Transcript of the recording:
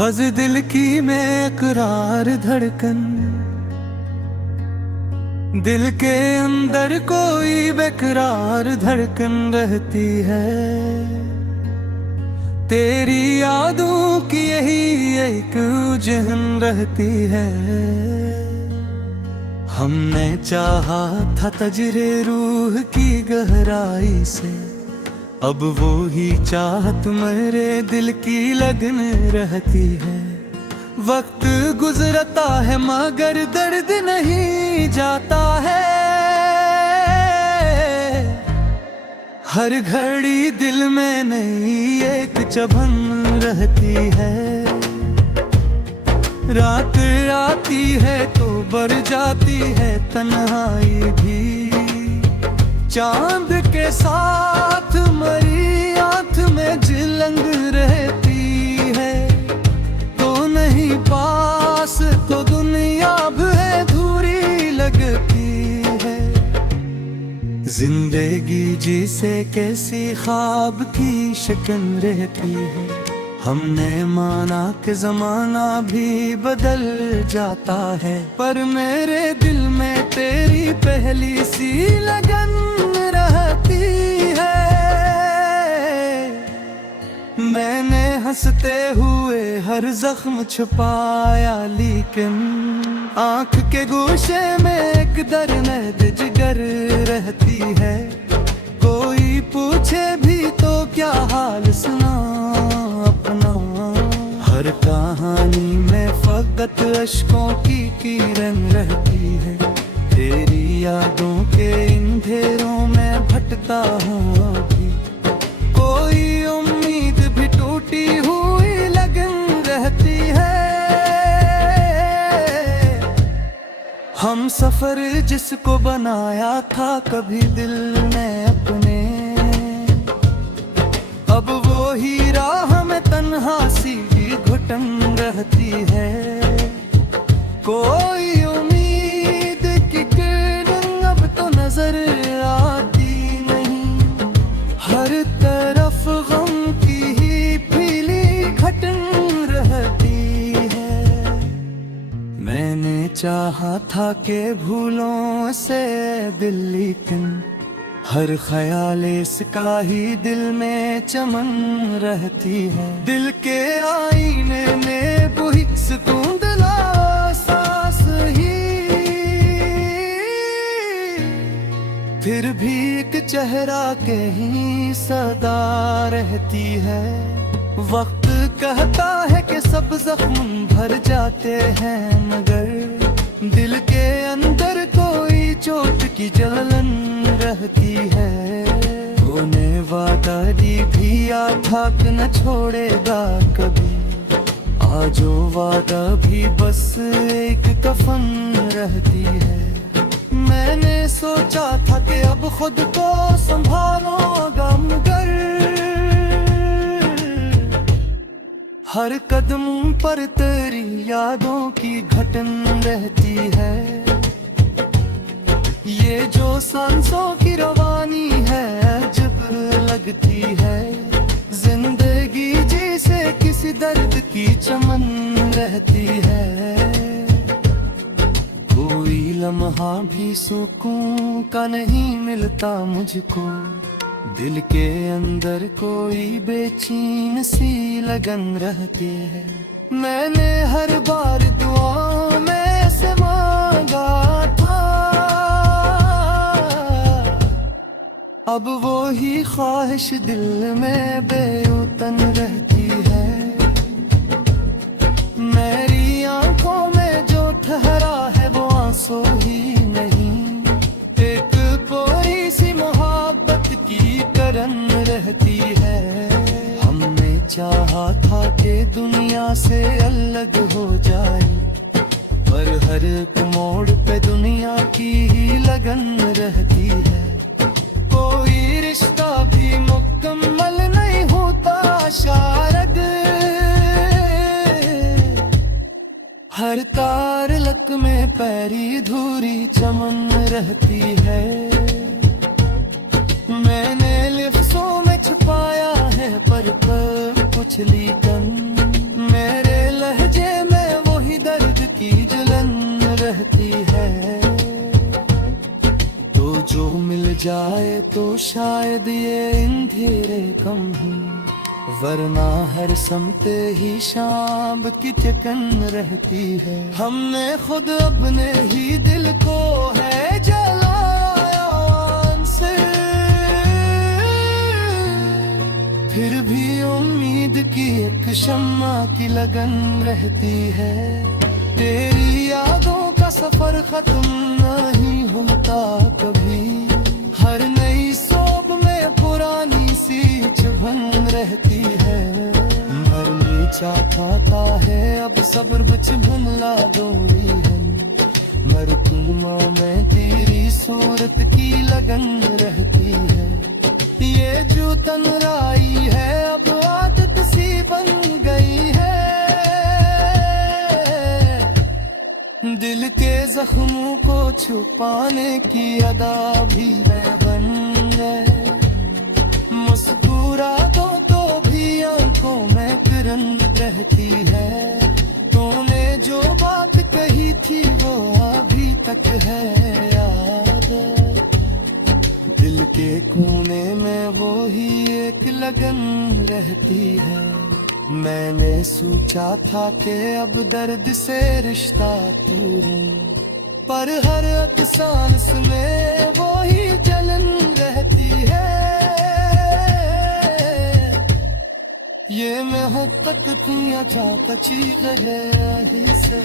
गज़ दिल की में इकरार धड़कन, दिल के अंदर कोई बेकरार धड़कन रहती है। तेरी यादों की यही एक उलझन रहती है। हमने चाहा था तजरे रूह की गहराई से, अब वो ही चाहत मेरे दिल की लगन रहती है। वक्त गुजरता है मगर दर्द नहीं जाता है। हर घड़ी दिल में नई एक चुभन रहती है। रात आती है तो बढ़ जाती है तन्हाई भी। चांद के साथ मरी आँख में जिलंग रहती है। तो नहीं पास तो दुनिया भी अधूरी लगती है। जिंदगी जिसे कैसी ख्वाब की शक्ल रहती है। हमने माना कि जमाना भी बदल जाता है, पर मेरे दिल में तेरी पहली सी लगन रहती है। मैंने हंसते हुए हर जख्म छुपाया, लेकिन आँख के गोशे में एक दर्द जिगर रहती है। कोई पूछे भी तो क्या हाल सुना अपना। हर कहानी में फकत अश्कों की किरण रहती है। तेरी यादों के अंधेरों में भटकता हूँ अभी। कोई उम्मीद भी टूटी हुई लगन रहती है। हम सफर जिसको बनाया था कभी दिल ने अपने, अब वो ही राह में तन्हा सी घुटन रहती है। कोई उम्मीद की किरण अब तो नजर आती नहीं। हर तरफ गम की ही पीली घटन रहती है। मैंने चाहा था कि भूलों से दिल, लेकिन हर ख्याल इसका ही दिल में चमन रहती है। दिल के आईने में वही सुकून दिला सांस ही, फिर भी एक चेहरा के ही सदा रहती है। वक्त कहता है कि सब जख्म भर जाते हैं, मगर दिल के अंदर कोई चोट की जलन रहती है। तूने वादा दी भी था कि न छोड़ेगा कभी, आजो वादा भी बस एक कफन रहती है। मैंने सोचा था कि अब खुद को संभालूंगा, मगर हर कदम पर तेरी यादों की घटन रहती है। ये जो सांसों की रवानी है अजब लगती है। जिंदगी जैसे किसी दर्द की चमन रहती है। कोई लम्हा भी सुकून का नहीं मिलता मुझको। दिल के अंदर कोई बेचैन सी लगन रहती है। मैंने हर बार दुआ में से मांगा था, अब वो ही ख्वाहिश दिल में बेउतन रहती है। मेरी आंखों में जो ठहरा है वो आंसू ही नहीं, एक पूरी सी मोहब्बत की करन रहती है। हमने चाहा था कि दुनिया से अलग हो जाए, पर हर एक मोड़ पे दुनिया की ही लगन रहती है। कोई रिश्ता भी मुकम्मल नहीं होता शायद, हर तार लक में पैरी धूरी चमन रहती है। मैंने लिफ्ज़ों में छुपाया है पर कुछ लीकन मेरे रहती है। तो जो मिल जाए तो शायद ये अंधेरे कम हो, वरना हर समते ही शाम की टिकन रहती है। हमने खुद अपने ही दिल को है जलाया आन से, फिर भी उम्मीद की एक शम्मा की लगन रहती है। तेरी यादों का सफर खत्म नहीं होता कभी, हर नई सोब में पुरानी सी चुभन रहती है। मरनी चाहता है अब सब्र बच भुनला दोरी है, मरकुमा में तेरी सूरत की लगन रहती है। ये जो तन्हाई है अब आदत सी बन गई है, दिल के जख्मों को छुपाने की अदा भी मैं बन गए। मुस्कुरा दो तो भी आंखों में किरण रहती है। तूने जो बात कही थी वो अभी तक है याद, दिल के कोने में वो ही एक लगन रहती है। मैंने सोचा था कि अब दर्द से रिश्ता तोड़ूं, पर हर अफसानस में वो ही जलन रहती है। ये मोहब्बत दुनिया चा कची रहे से